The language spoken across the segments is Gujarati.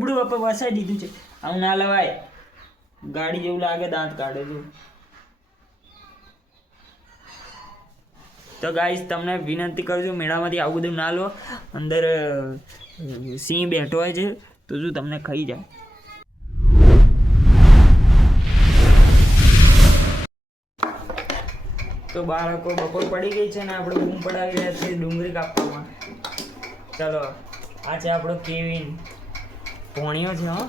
બુડું બાપા વસાઈ દીધું છે. આવું ના લવાય, ગાડી જેવું લાગે, દાંત કાઢે છે. તો ગાઈસ તમને વિનંતી કરું છું, મેળામાંથી આવું બધું ના લો. અંદર સિંહ બેઠો હોય છે તો શું તમને ખાઈ જાય. તો બાળકો બપોર પડી ગઈ છે ને આપણે બૂમ પડાવી રહ્યા છીએ ડુંગળી કાપવામાં. ચાલો, આ છે આપણો કેવિન, ભોણિયો છે. હો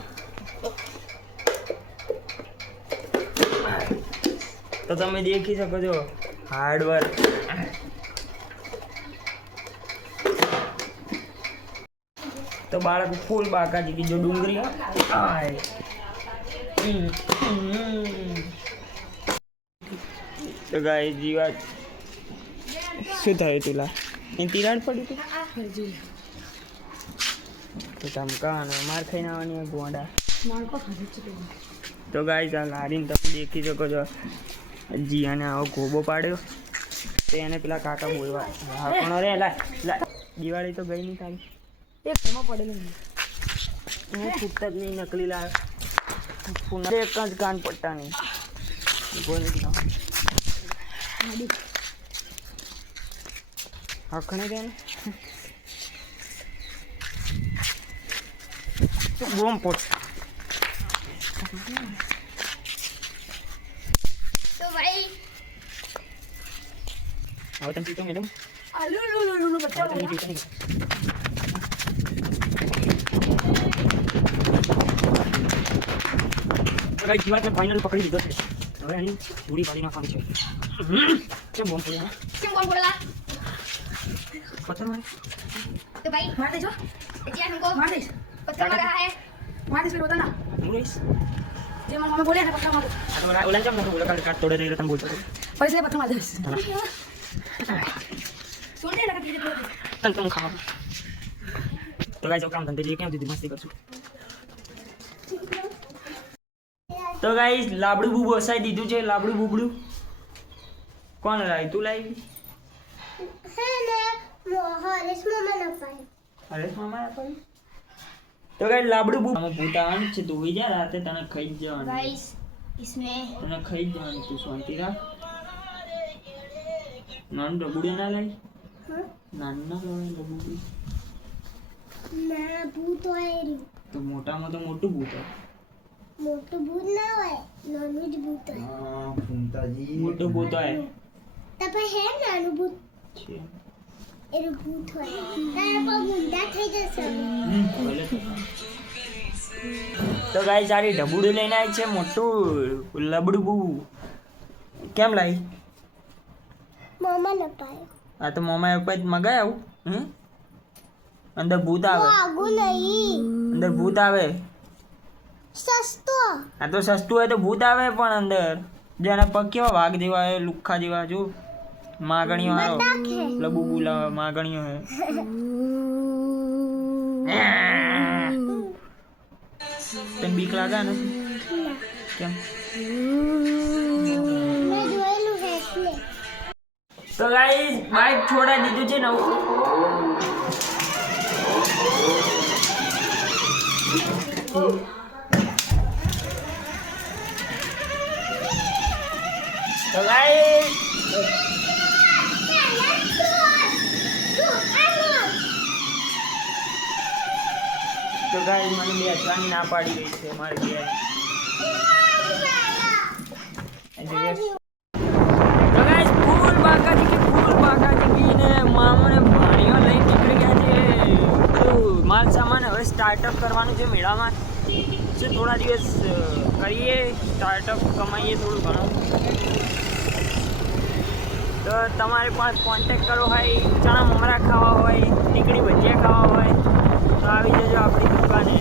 તો તમે દેખી શકો છો હાર્ડવર્ક. તો બાળક ફૂલ બાકાજી કીધું ડુંગળી. તો ગાય જીવાત શું થયું તુલા? એ તિરાડ પડી હતી તો ધમકા અને માર ખાઈને આવવાની ગોંડા. તો ગાય આ લારીને તમે દેખી શકો છો જીયાને આવો ગોબો પાડ્યો તો એને પેલા કાકા બોલવા પણ અરે લા દિવાળી તો ગઈ નહીં તારી. એક ઘરમાં પડેલું હું છૂટતા જ નહીં, નકલી લાવે એક જ કાન પડતા નહીં. હખણી દે ને બોમ પોટ. તો ભાઈ હવે તમે પીતો મેડમ. બચ્ચા જીવાત ફાઇનલ પકડી લીધો છે. હવે એની પૂરી પાડી નાખવાની છે. કેમ બોમ પડ્યા? કેમ બોલ બોલા? પથ્થર મારે तो भाई मार दे जो जी हमको मार दे पत्थर मारा है मार दे फिर होता ना मुरेश जे मम्मी बोले ना पत्थर मार दे आता मला ओलांचा नको बोला काट तोडे रे तम बोलतो पैसे पत्थर मार दे सुन दे लगा तुझे तन तुम खाओ. तो गाइस काम धंधे लिए क्यों दीदी मस्ती करશું. તો ગાઈસ લાબડું બૂબુ વસાઈ દીધું છે. લાબડું બૂબડું કોણ લાવી? તું લાવી? હરેશ મામા અપાઈ. તો ગાઈસ લાબડું બૂબુ ભૂત આવવાનું છે. તું હોઈ જા, રાતે તને ખાઈ જ જવાનું. गाइस इसमें તને ખાઈ જ જવાનું. તું શાંતિ રાખ. નાનું ડબુડે ના લાવી. નાનું ના લાવે ડબુડું. ना भूत है તો મોટામાં તો મોટું ભૂત હોય. मोटू भूत ना है नानू ज भूत है હા ફૂમતાજી મોટું ભૂત હોય तब है नानू भूत છે. ए भूत है तारा पर मुंडा થઈ જશે. તો ગાઈ સારી ઢબુડું લઈને આવી છે. મોટું લબડું બૂ કેમ લાવી? મામા ન પાયો આ તો મામા ઉપર મગાય આવું. અંદર ભૂત આવે. આગુ નહીં અંદર ભૂત આવે. સસ્તો આ તો સસ્તું હોય તો ભૂત આવે પણ અંદર જેના પગ કેવા વાઘ જેવા હોય, લુખ્ખા જેવા. જો માગણીઓ આવ્યો લબુ બોલાવે માગણીઓ હે. તને બીક લાગે ને? કેમ? મેં જોયેલું છે એટલે. તો ગાઈસ બાઇક છોડા દીધું છે નવું. તો ગાઈસ મને બે અચવાની ના પાડી ગઈ છે મારી બેન. તો ગાઈસ ફૂલ બાકાજી ને મામાને ભાણીઓ લઈને નીકળી ગયા છે. માલ સામાન હવે સ્ટાર્ટઅપ કરવાનું છે મેળામાં. થોડા દિવસ કરીએ સ્ટાર્ટઅપ, કમાઈએ થોડું ઘણું. તો તમારે પાસે કોન્ટેક કરવો હોય, ચણા મમરા ખાવા હોય, ટીકડી ભજીયા ખાવા હોય તો આવી જજો આપણી દુકાને.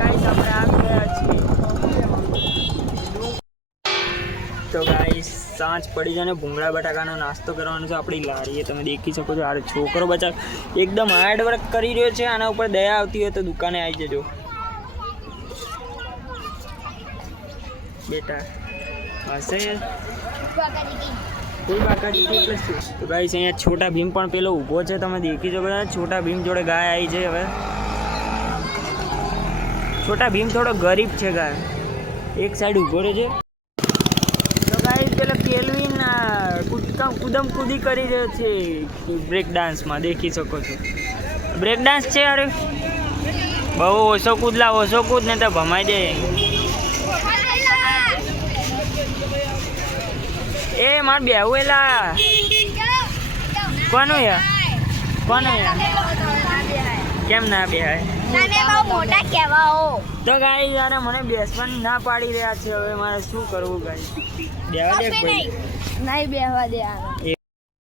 ગાઈસ આપણે આવી ગયા છીએ. તો ગાઈસ સાંજ પડી જાય ને ભૂંગળા બટાકાનો નાસ્તો કરવાનો છે આપણી લારીએ. તમે દેખી શકો છો. આ છોકરો બચાવ એકદમ હાર્ડ વર્ક કરી રહ્યો છે. આના ઉપર દયા આવતી હોય તો દુકાને આવી જજો બેટા. હશે કોઈ બાકાજી એટલે શું? તો ગાઈસ અહીંયા છોટા ભીમ પણ પેલો ઊભો છે, તમે દેખી શકો છો. છોટા ભીમ જોડે ગાય આવી છે. હવે છોટા ભીમ થોડો ગરીબ છે, ગાય એક સાઈડ ઊભો રહે છે. તો ગાઈસ પેલો કેલ્વિન કૂદમ કૂદી કરી રહ્યો છે બ્રેક ડાન્સમાં, દેખી શકો છો. બ્રેક ડાન્સ છે. અરે બહુ ઓછો કૂદ ને તો ભમાઈ દે. એ માર બેહું એલા કોનું યાર કેમ ના બેહાય? તો ગાઈસ યાર મને બેસવાની ના પાડી રહ્યા છે. હવે મારે શું કરવું ગાઈસ? બેહવા દે કોઈ નહીં બેહવા દે.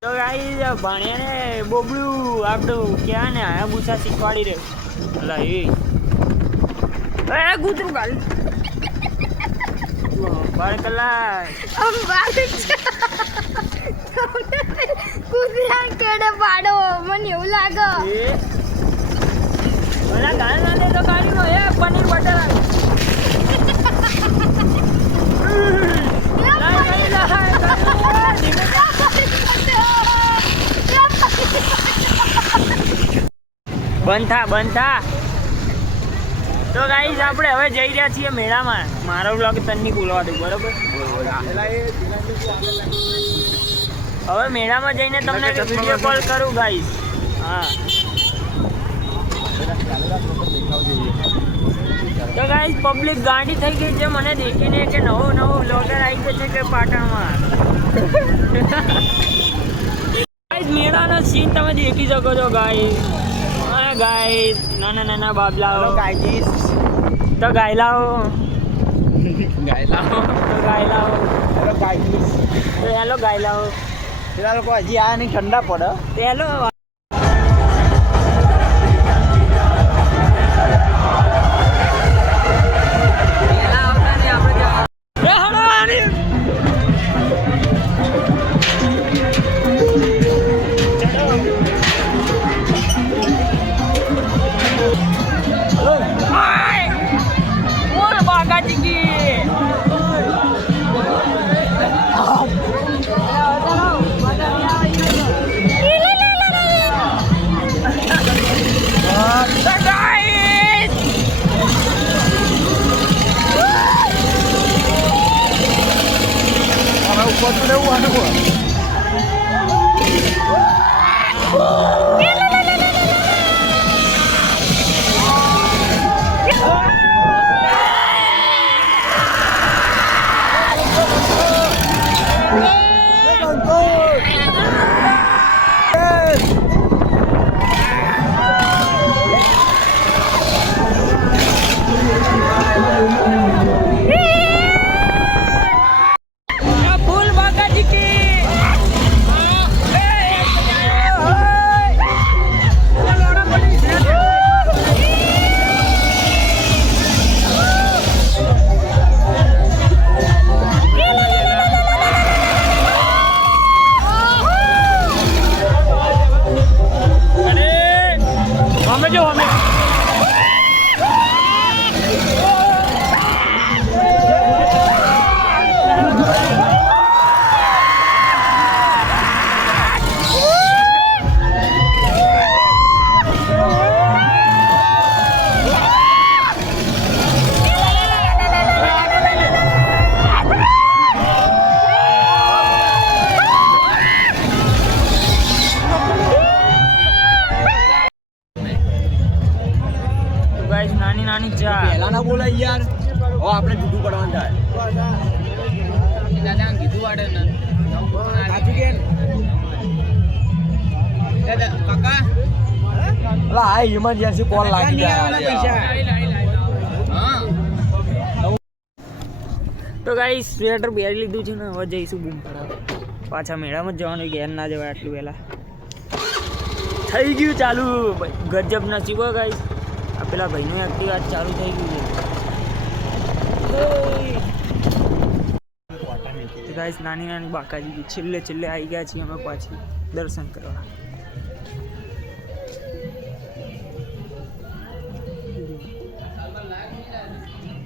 તો ગાઈસ ભાણિયાને બોબડું આપણું ક્યાં ને આયા બુસા શીખવાડી રહ્યો. અલા એ કૂતરું ગાલ 12 કલાક કૂતરા કેડે પાડો મને એવું લાગે. ઓલા ગાલ ના દે તો ગાડીનો એ પનીર બટર બંધ થા. તો ગાઈસ આપણે હવે જઈ રહ્યા છીએ મેળામાં. મારો બ્લોગ તન્ની બોલવા દઉં, બરોબર? હવે મેળામાં જઈને તમને વિડીયો કોલ કરું ગાઈસ. હા તો ગાઈસ પબ્લિક ગાડી થઈ ગઈ છે મને દેખીને કે નવો બ્લોગર આવી ગયો છે કે પાટણમાં. ગાઈસ મેળાનો સીન તમે દેખી શકો છો ગાઈસ. હા ગાઈસ નાના બાબલાઓ તો ગાયલાઓ હેલો ગાયલાઓ. પેલા લોકો હજી આ નહીં ઠંડા પડે. હેલો નાની ચા પહેલા ના બોલાય યાર. હવે આપણે જુદું પડવાનું થાય. દાદા કીધું વાડે ને સાચું કે દાદા કાકા અલા આ ઇમરજન્સી કોલ લાગી ગયા. તો ગાઈસ સ્વેટર પહેરી લીધું છે ને હવે જઈશું બૂમ પડાવવા. પાછા મેળામાં જ જવાનું, ઘેર ના જવાય આટલું વહેલા. થઈ ગયું ચાલુ. ગજબ નસીબ હો ગાઈસ. આ પેલા ભાઈનું એક્ટિવ આજ ચાલુ થઈ ગયું છે. ગાઈસ નાની બાકાજી છેલ્લે આવી ગયા છીએ અમે પાછી દર્શન કરવા.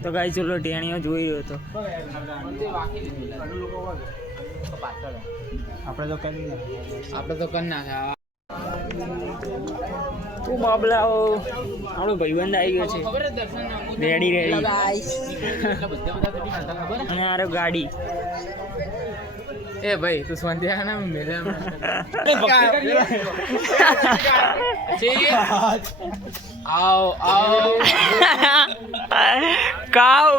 તો ગાઈસ ચલો ટેણીઓ જોઈ રહ્યો હતો. આપણે તો કરી નાખ્યા. તું બાબલાઓ આપણો ભાઈબંધ આવી ગયો છે રેડી અને આરો ગાડી એ ભાઈ તું શાંતિ આ ના મેલે આવ કાવ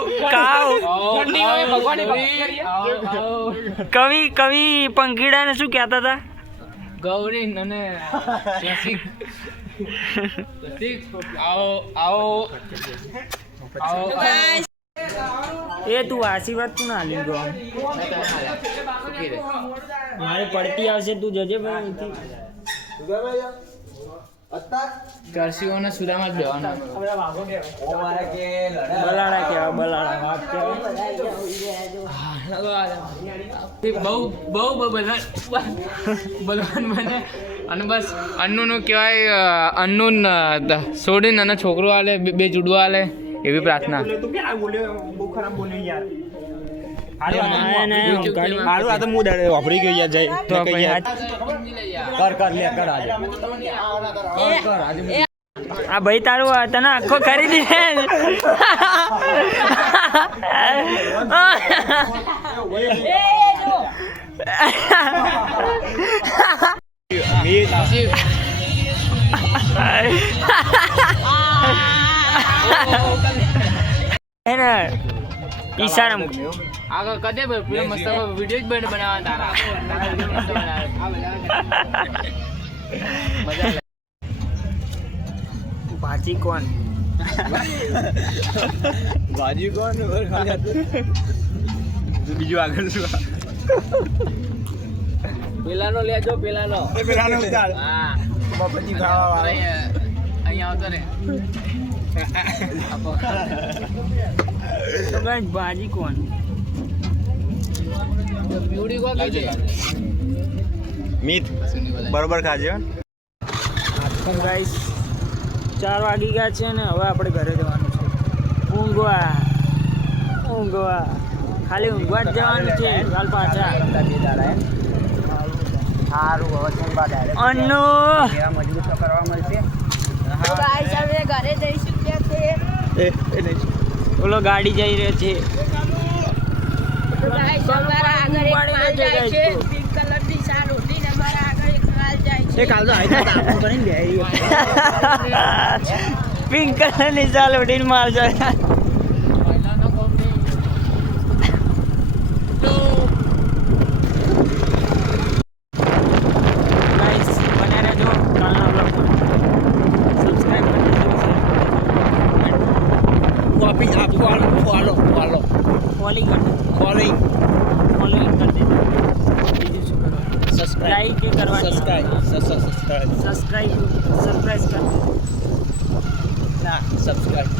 કવિ પંખીડાને શું કહેતા હતા? ગૌરી અને આવો એ તું આશીર્વાદ તું ના લીધો આમ મારે પડતી આવશે તું જજે ભાઈ કરશીઓને સુદામાં જ બેવાના બલાડા કેવા બલાડા વાત બહુ બલવાન બને અને બસ અન્નુનું કહેવાય અન્નું છોડીને અને છોકરો આલે બે જુડવા આલે એવી પ્રાર્થના. વાપરી ગયો યાર જય તો ભાઈ આ ભાઈ તારું તને આખો ખરીદી એને ઈશારા આગળ કદે મસ્ત વિડીયો જ બનાવવા તારા ભાજી કોણ બીજું આગળ શું પેલાનો લેજો પેલાનો હા પછી ખાવા અહીંયા આવતો રે તો ગાઈસ ભાજી કોણ બીવડી કો કઈ છે મીત બરોબર ખાજે ગાઈસ 4 વાગી ગયા છે ને હવે આપણે ઘરે જવાનું છે ઊંઘવા ખાલી ઊંઘવા જ જવાનું છે કાલ પાછા સારું હવે અન્નુ મજબૂત કરવા મળશે. ઘરે જઈશું ઓલો ગાડી જઈ રહ્યો છે પિંક કલર ની ચાલ ઉડીને મારજો ફોલોઈંગ કરી દેજો બીજું શું કરો લાઈક કરવાની સબસ્ક્રાઇબ કરી દેજો સબસ્ક્રાઇબ